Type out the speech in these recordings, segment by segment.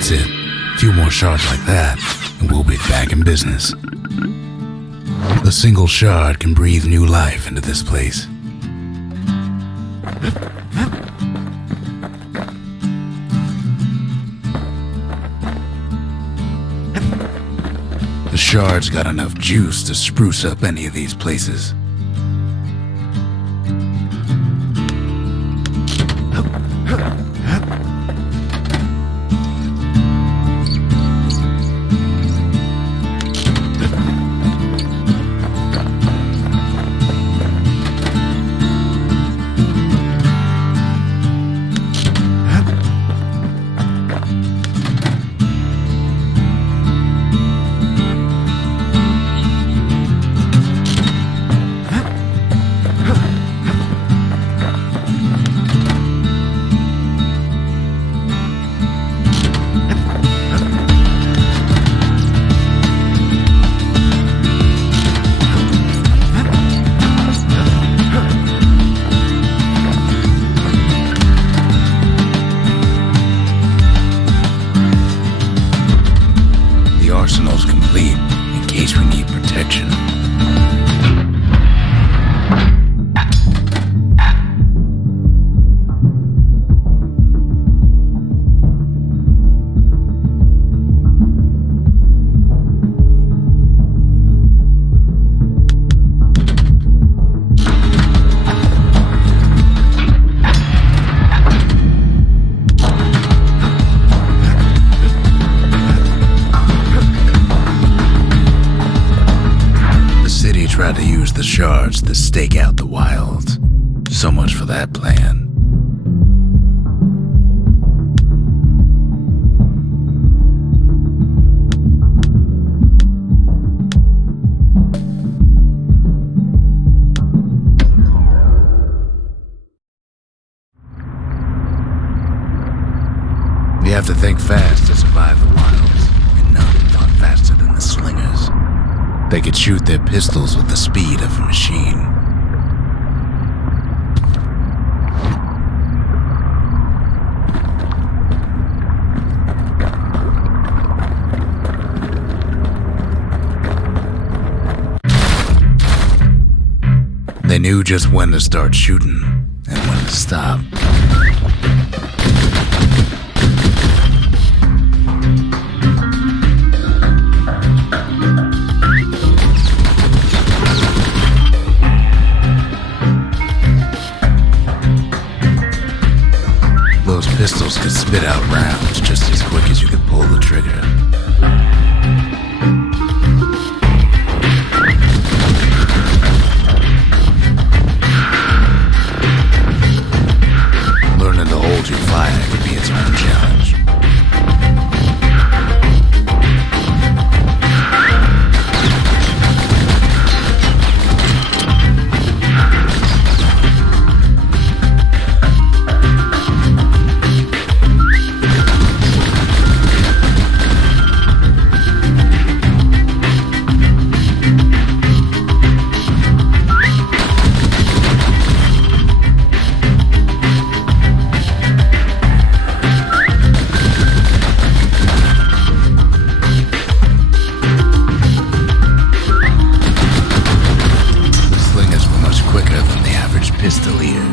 That's it. A few more shards like that, and we'll be back in business. A single shard can breathe new life into this place. The shard's got enough juice to spruce up any of these places. Arsenal's complete in case we need protection. Tried to use the shards to stake out the wilds. So much for that plan. You have to think fast to survive the wilds, and none thought faster than the slingers. They could shoot their pistols with the speed of a machine. They knew just when to start shooting and when to stop. Those pistols could spit out rounds just as quick as you could pull the trigger. Learning to hold your fire could be its own challenge. Pistolier.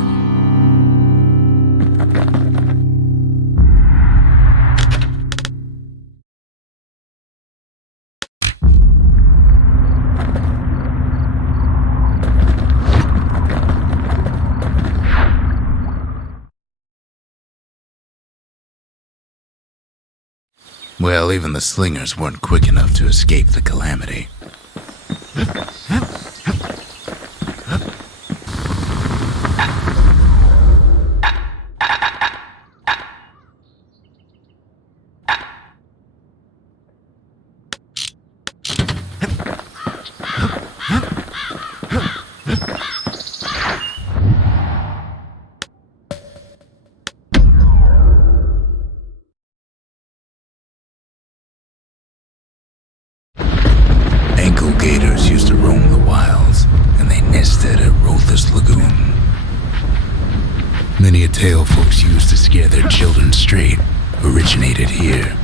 Well, even the slingers weren't quick enough to escape the calamity. Gators used to roam the wilds, and they nested at Roathus Lagoon. Many a tale folks used to scare their children straight originated here.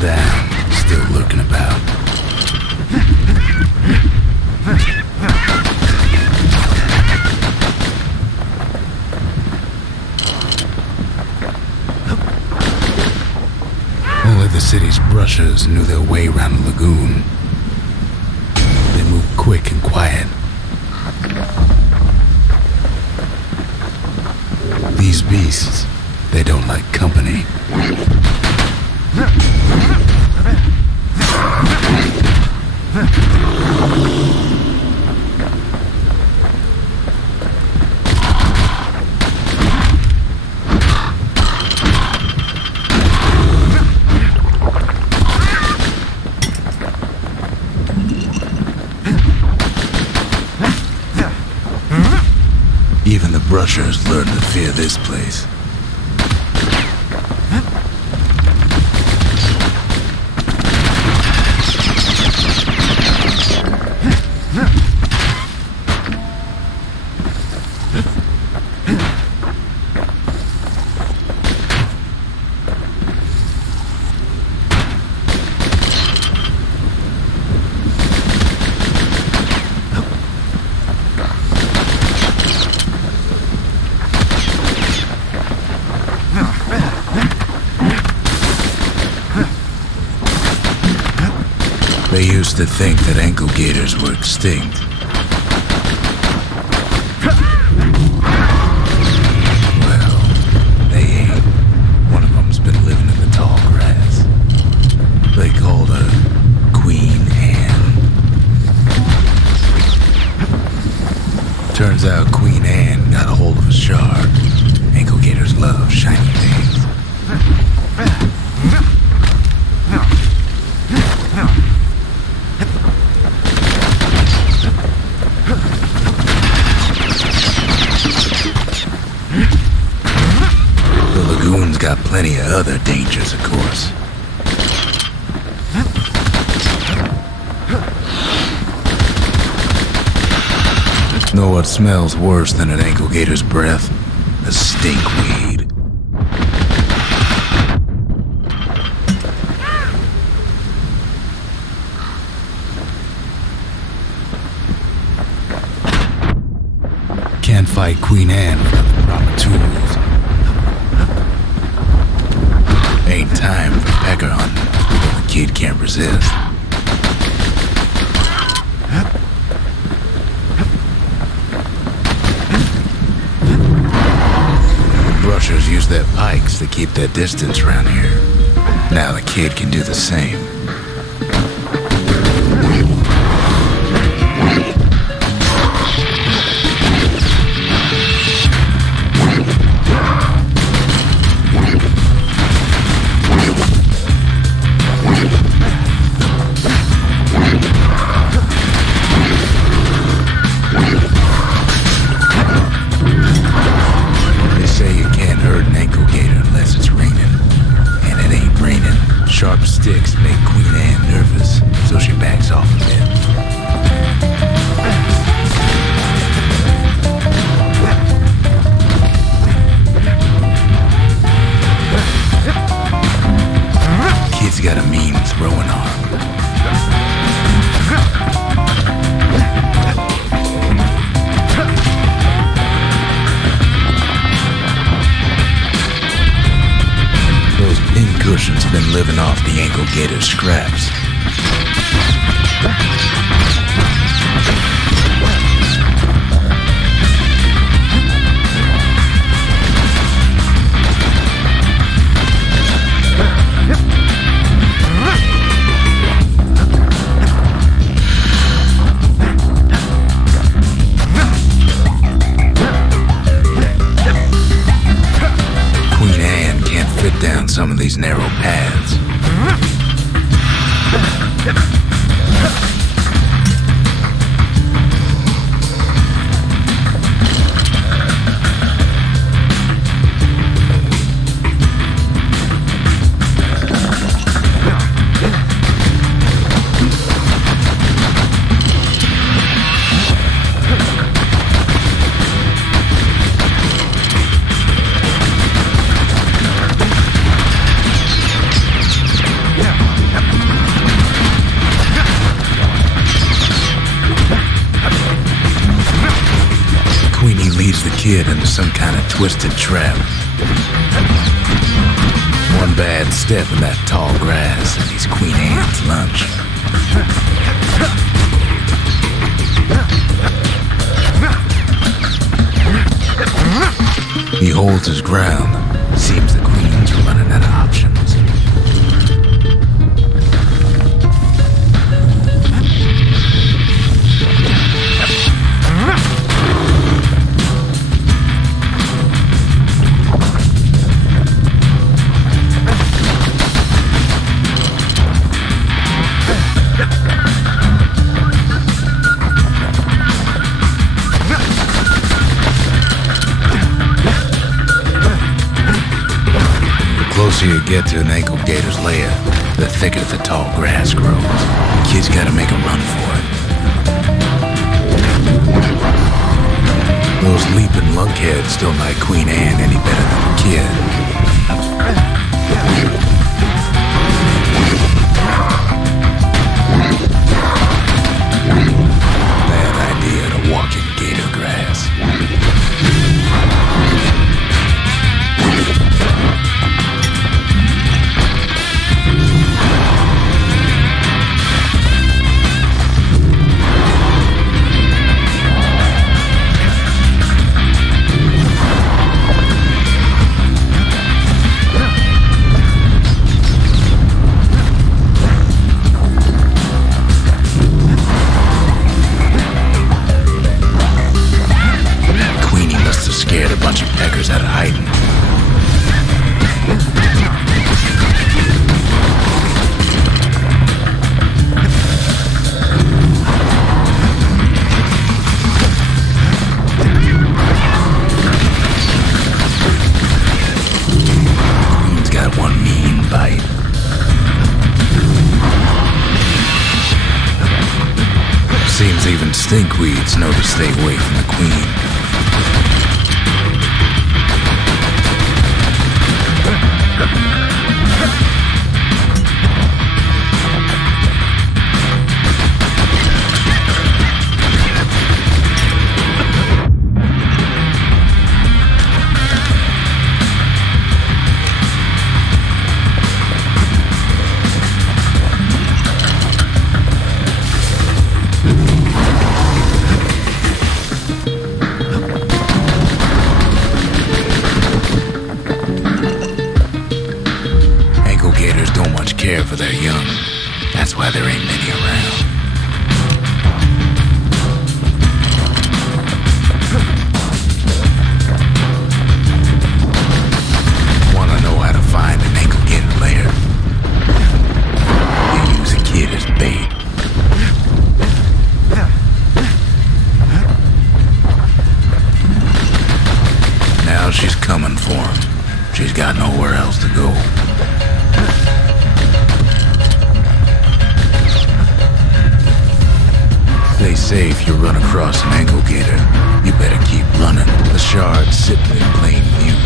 down, still lurking about. Only the city's brushers knew their way around the lagoon. They moved quick and quiet. These beasts, they don't like company. Even the brushers learned to fear this place. They used to think that ankle gators were extinct. Well, they ain't. One of them's been living in the tall grass. They called her Queen Anne. Turns out Queen Anne got a hold of a shard. Ankle gators love shiny things. Got plenty of other dangers, of course. Know what smells worse than an ankle gator's breath? A stinkweed. Can't fight Queen Anne without the proper tools. Ain't time for pecker hunting, but the kid can't resist. The brushers use their pikes to keep their distance around here. Now the kid can do the same. Sharp sticks make Queen Anne nervous, so she backs off a bit. Kid's got a mean throwing arm. Cushions have been living off the ankle gator scraps. Some of these narrow paths. lures the kid into some kind of twisted trap. One bad step in that tall grass and he's Queen Anne's lunch. He holds his ground. Seems the Queen's running out of options. The closer you get to an ankle gator's lair, the thicker the tall grass grows. Kid's gotta make a run for it. Those leaping lunkheads don't like Queen Anne any better than the kid. Bad idea to walk in gator grass. Scared a bunch of peckers out of hiding. Queen's got one mean bite. Seems even stinkweeds know to stay away from the Queen. Care for their young. That's why there ain't many around. Wanna know how to find an ankle gator lair? You use a kid as bait. Now she's coming for him. She's got nowhere else to go. They say if you run across an ankle gator, you better keep running. The shard's sitting in plain view.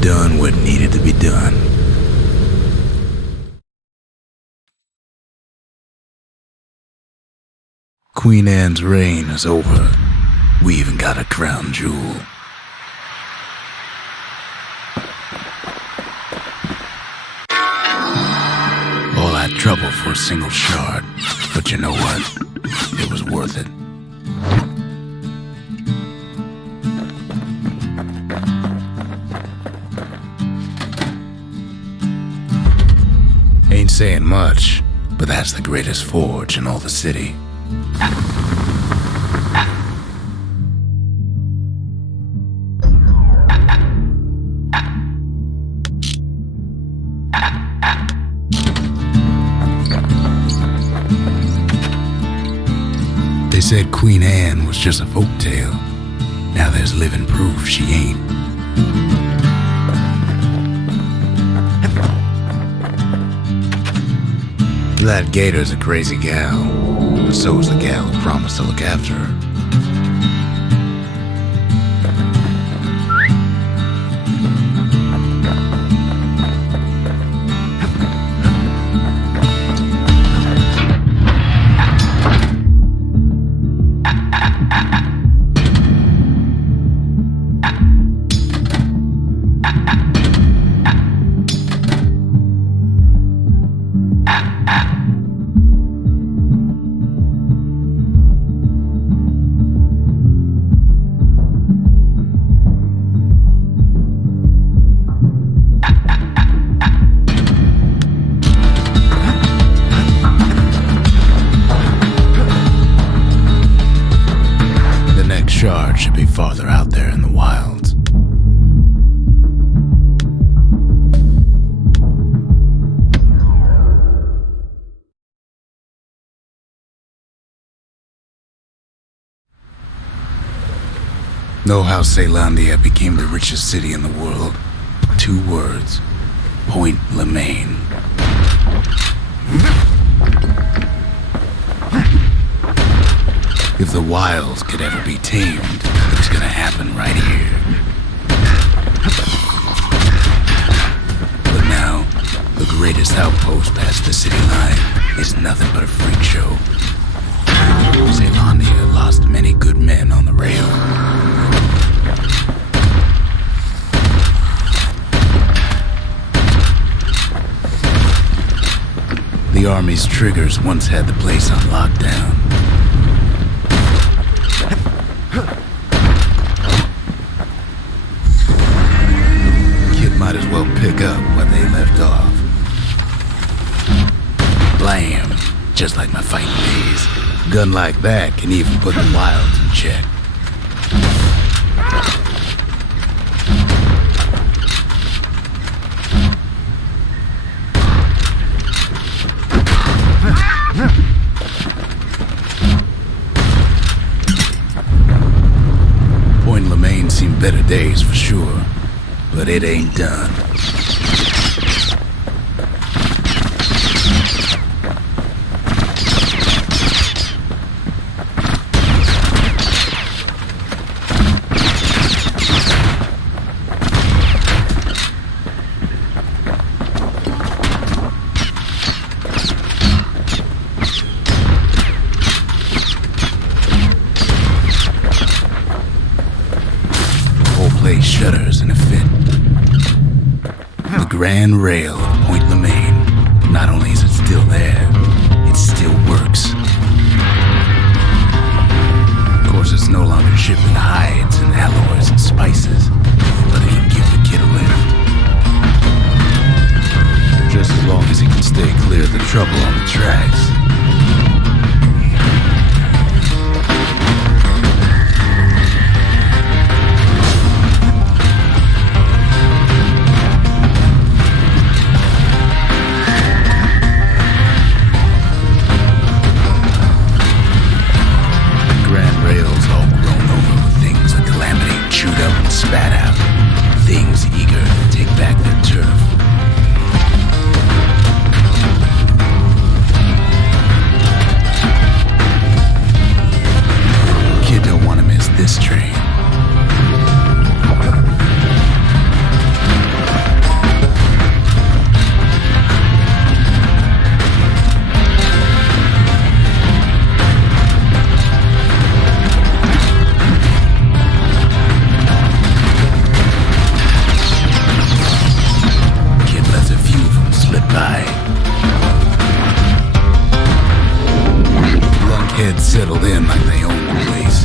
done what needed to be done. Queen Anne's reign is over. We even got a crown jewel. All that trouble for a single shard. But you know what? It was worth it. Ain't saying much, but that's the greatest forge in all the city. They said Queen Anne was just a folktale. Now there's living proof she ain't. That Gator's a crazy gal, but so's the gal who promised to look after her. Shard should be farther out there in the wilds. Know how Caelondia became the richest city in the world? 2 words. Point Lemaign. If the wilds could ever be tamed, it was gonna happen right here. But now, the greatest outpost past the city line is nothing but a freak show. Caelondia lost many good men on the rail. The army's triggers once had the place on lockdown. Might as well pick up where they left off. Blam! Just like my fighting days. A gun like that can even put the wilds in check. Point Lemaign seen better days for sure. But it ain't done. The whole place shudders in a fit. The grand rail of Point Lemaign. Not only is it still there, it still works. Of course, it's no longer shipping hides and alloys and spices, but it can give the kid a lift. Just as long as he can stay clear of the trouble on the tracks. Spat out, things eager to take back their turf. Kid don't want to miss this train. settled in like they own the place.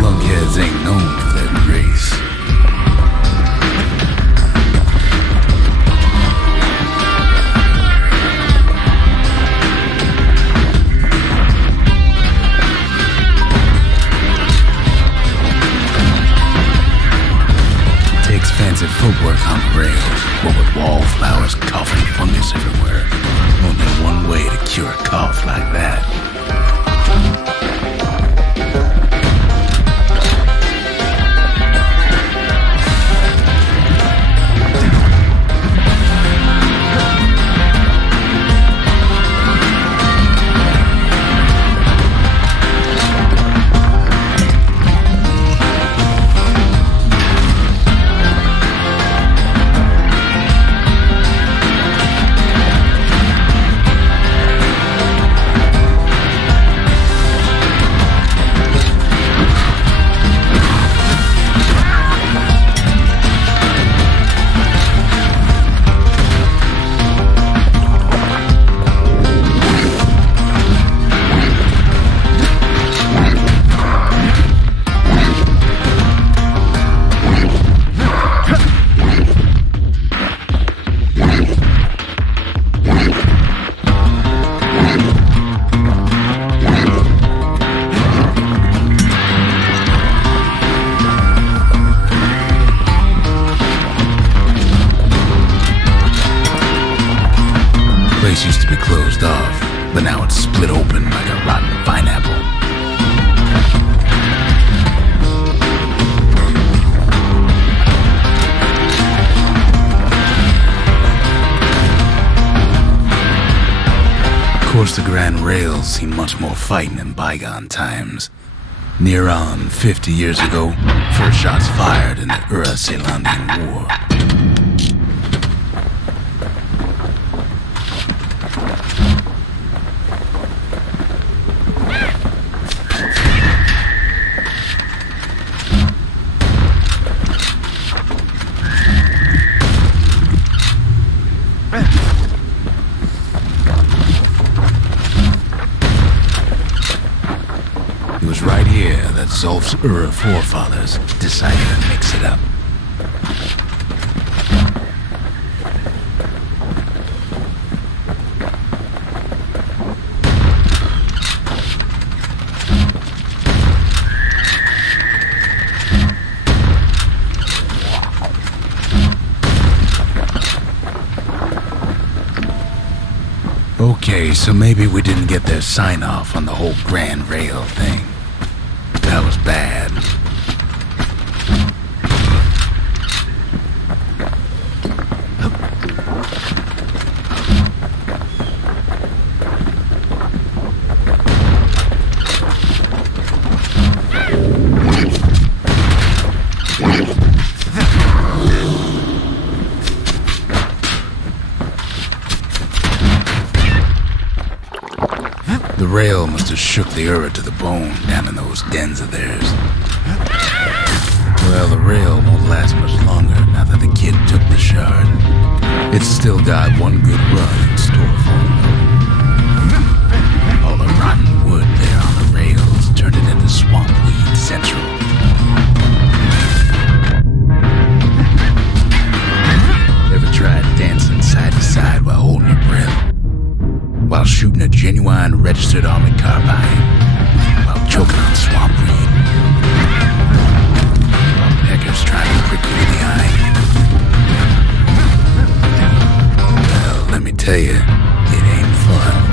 Lunkheads ain't known for their grace. Fancy footwork on the rails, what with wallflowers, coughing fungus everywhere. Only one way to cure a cough like that. Used to be closed off, but now it's split open like a rotten pineapple. Of course, the Grand Rails seen much more fighting in bygone times. Near on 50 years ago, first shots fired in the Ura-Selandian War. It was right here that Zolf's Ura forefathers decided to mix it up. Okay, so maybe we didn't get their sign-off on the whole Grand Rail thing. That was bad. The rail must have shook the Ura to the bone down in those dens of theirs. Well, the rail won't last much longer now that the kid took the shard. It's still got one good run in store for him. All the rotten wood there on the rails turned it into Swamp Weed Central. Ever tried dancing side to side while holding your breath? While shooting a genuine registered army carbine, while choking on swamp weed, while peckers trying to prick you in the eye. Well, let me tell you, it ain't fun.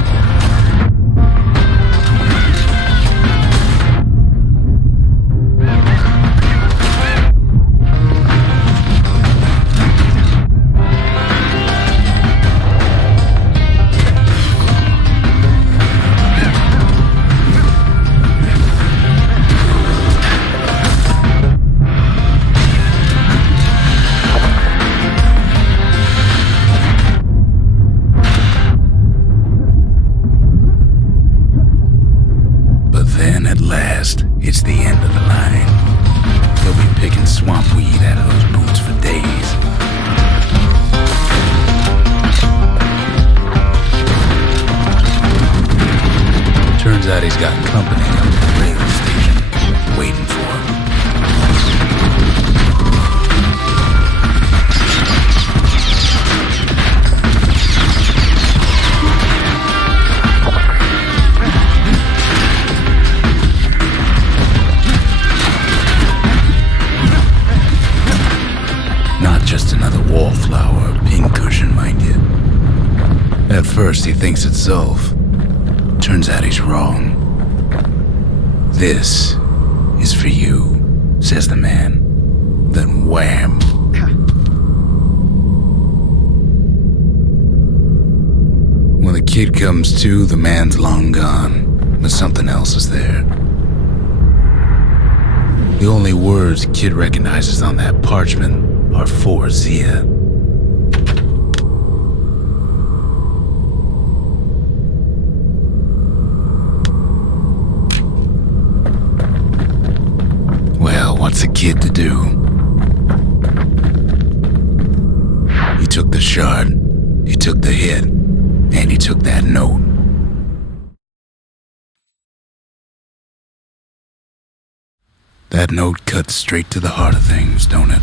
out he's got company up at the rail station, waiting for him. Not just another wallflower or pincushion, mind you. At first he thinks it's Zulf. Turns out he's wrong. "This is for you," says the man. Then wham! When the kid comes to, the man's long gone, but something else is there. The only words the kid recognizes on that parchment are for Zia. Well, what's a kid to do? He took the shard, he took the hit, and he took that note. That note cuts straight to the heart of things, don't it?